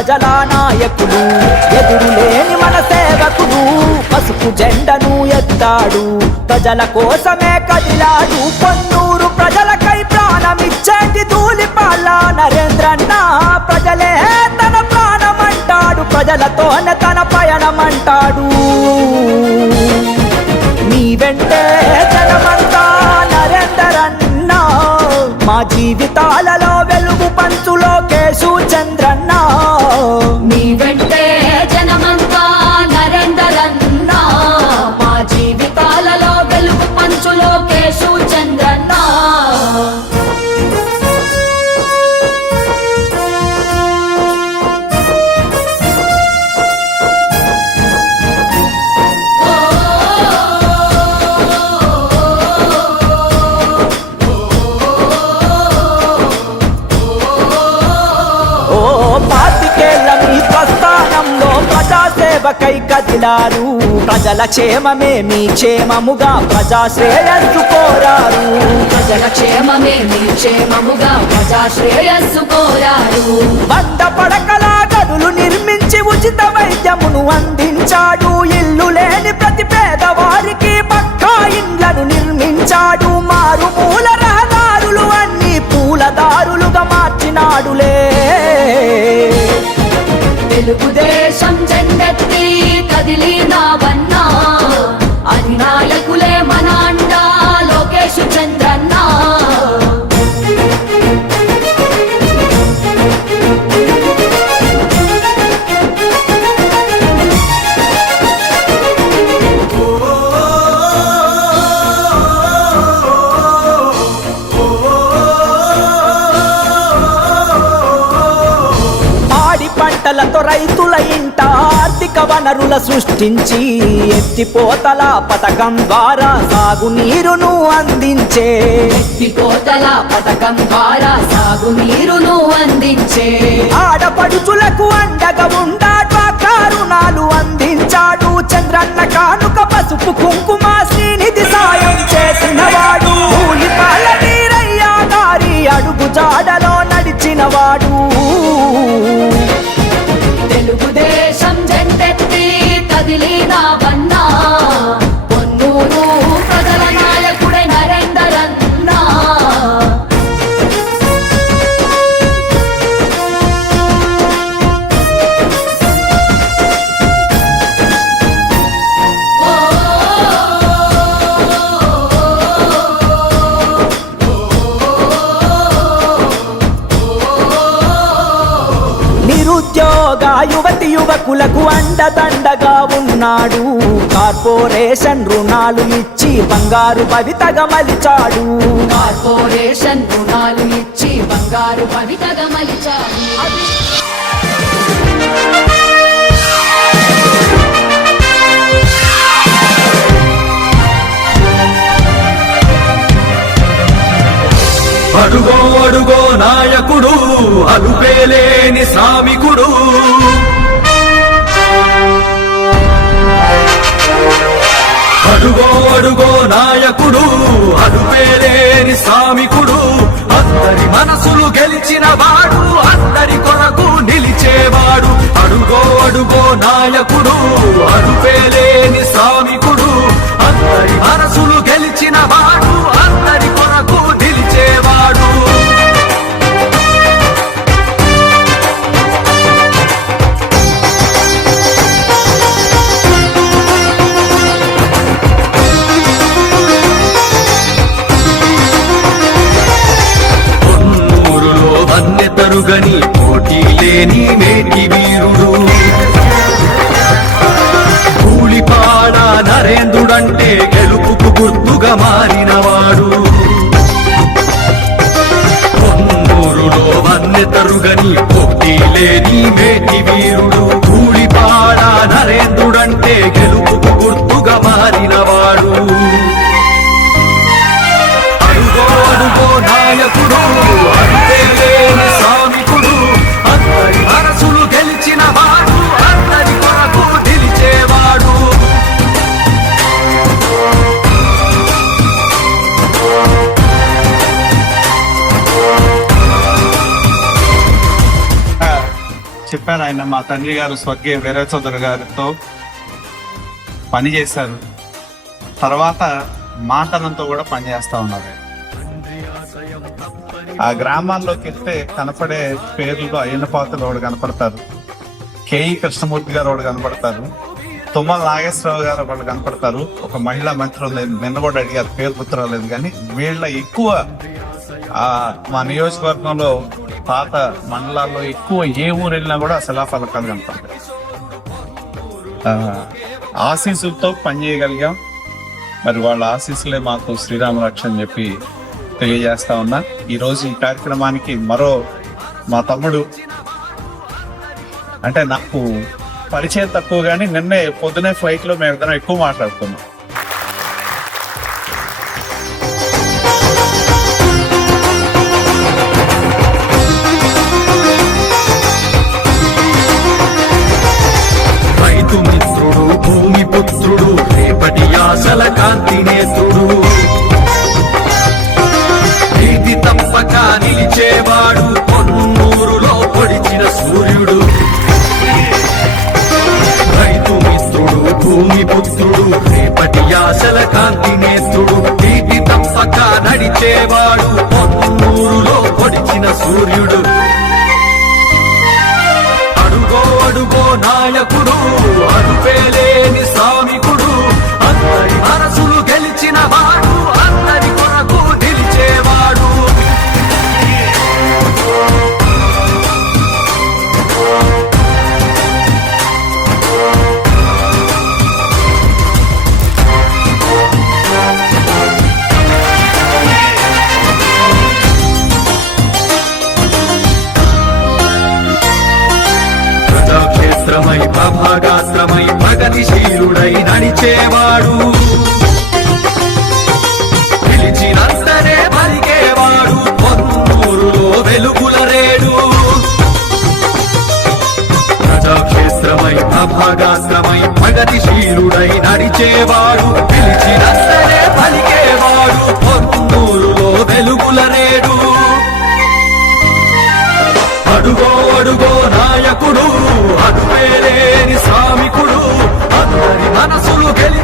ప్రజల నాయకుడు, ఎదురులేని మన సేవకుడు, పసుపు జెండను ఎత్తాడు, ప్రజల కోసమే కదిలాడు, పొన్నూరు ప్రజలకై ప్రాణమిచ్చేటి ధూళిపాల నరేంద్రన్న, ప్రజలే తన ప్రాణమంటాడు, ప్రజలతోనే తన పయనమంటాడు. నీ వెంటే జనమంతా నరేందరన్న, మా జీవితాలలో వెలుగు పంచు లోకేశు చంద్రన్న. నీ వెంటే జనమంతా నరేందరన్న, మా జీవితాలలో వెలుగు పంచు లోకేశు చంద్రన్న. ప్రజాసేవకై కదిలారు, ప్రజల క్షేమమే మీ క్షేమముగా ప్రజాశ్రేయస్సు కోరారు, ప్రజల క్షేమమే మీ క్షేమముగా ప్రజాశ్రేయస్సు కోరారు. 100 పడకల గదులు నిర్మించి ఉచిత వైద్యమును అందించాడు, ఇల్లు లేని ప్రతి పేదవారికి పక్కా ఇండ్లను నిర్మించాడు, మారుమూల రహదారులు అన్ని పూలదారులుగా మార్చినాడులే. తెలుగుదేశం జెండెత్తి కదిలినావన్నా, అధినాయకులే మన అండా లోకేశు చంద్రన్న. పంటలతో రైతుల ఇంట ఆర్థిక వనరుల సృష్టించి, ఎత్తిపోతల పథకం ద్వారా సాగునీరును అందించే, ఎత్తిపోతల పథకం ద్వారా సాగునీరును అందించే, ఆడపడుచులకు అండగా ఉండా డ్వాక్రా రుణాలు అందించాడు, చంద్రన్న కానుక పసుపు కుంకుమ శ్రీనిధి సాయం చేసినవాడు, ధూళిపాల వీరయ్య గారి అడుగు జాడలో నడిచినవాడు. తెలుగుదేశం జెండెత్తి కదిలినావన్నా, పొన్నూరు ప్రజల నాయకుడే నరేందరన్న. నిరుద్యోగ యువతి యువకులకు అండదండగా ఉన్నాడు, కార్పొరేషన్ రుణాలు ఇచ్చి బంగారు భవితగా మలిచాడు, కార్పొరేషన్ రుణాలు ఇచ్చి బంగారు భవితగా మలిచాడు. అడుగో అడుగో నాయకుడు, అలుపేలేని శ్రామికుడు, అడుగో అడుగో నాయకుడు, అలుపేలేని శ్రామికుడు, అందరి మనసులు గెలిచిన వాడు, అందరి కొరకు నిలిచేవాడు. అడుగో అడుగో నాయకుడు, అలుపేలేని శ్రామికుడు, అందరి మనసులు గెలిచిన వాడు, అందరి కొరకు నిలిచేవాడు. పొన్నూరులో వన్నెతరుగని పోటీ లేని మేటి వీరుడు, ధూళిపాల నరేంద్రుడంటే గెలుపుకు గుర్తుగా మారినవాడు. పొన్నూరులో వన్నెతరుగని పోటీ లేని మేటి వీరుడు, ధూళిపాల నరేంద్రుడంటే గెలుపుకు గుర్తుగా మారినవాడు. అడుగో అడుగో నాయకుడు, అంతేలేని శ్రామికుడు, అందరి మనసులు గెలిచిన వాడు, అందరి కొరకు నిలిచేవాడు. చెప్పారు, ఆయన మా తండ్రి గారు స్వర్గీయ వీరచంద్ర గారితో పనిచేశారు. తర్వాత మాతనంతో కూడా పనిచేస్తా ఉన్నారు. ఆ గ్రామాల్లోకి వెళ్తే కనపడే పేర్లు అయ్యనపాత్రులు ఒకడు కనపడతారు, కేఈ కృష్ణమూర్తి గారు ఒకడు కనపడతారు, తుమ్మల నాగేశ్వరరావు గారు ఒకళ్ళు కనపడతారు. ఒక మహిళా మంత్రులు నిన్న కూడా అడిగారు, పేరు గుర్తురాలేదు. కానీ వీళ్ళ ఎక్కువ మా నియోజకవర్గంలో పాత మండలాల్లో ఎక్కువ ఏ ఊరు వెళ్ళినా కూడా శిలాఫలకాలు కనపడతాయి. ఆశీస్సులతో పనిచేయగలిగాం. మరి వాళ్ళ ఆశీస్సులే మాకు శ్రీరామ రక్ష అని చెప్పి తెలియజేస్తా ఉన్నా. ఈరోజు ఈ కార్యక్రమానికి మరో మా తమ్ముడు, అంటే నాకు పరిచయం తక్కువ కానీ నిన్నే పొద్దునే ఫ్లైట్లో మేమిద్దరం ఎక్కువ మాట్లాడుకున్నాం. రైతు మిత్రుడు, భూమి పుత్రుడు, రేపటి ఆశల కాంతి నేత్రుడు, నీతి తప్పక నిలిచేవాడు, కొన్నూరులో పొడిచిన సూర్యుడు. రైతు మిత్రుడు, భూమి పుత్రుడు, రేపటి ఆశల కాంతి నేత్రుడు, నీతి తప్పక నడిచేవాడు, కొన్నూరులో పొడిచిన సూర్యుడు. అడుగో అడుగో నాయకుడు, అడుపేలేని శ్రామికుడు, అందరి మనసులు గెలిచిన వాడు, అందరి కొరకు నిలిచేవాడు. ప్రజాక్షేత్రమై ప్రభాగాత్రమై ప్రగతిశీలుడై నడిచేవాడు, పిలిచినంతనే పలికేవాడు, కొన్నూరులో వెలుగుల రేడు. ప్రజాక్షేత్రమై ప్రభాగాత్రమై ప్రగతిశీలుడై నడిచేవాడు, పిలిచినంతనే పలికేవాడు, కొన్నూరులో వెలుగుల రేడు. అడుగో అడుగో నాయకుడు, అడుపేలేని శ్రామికుడు, అందరి మనసులు గెలి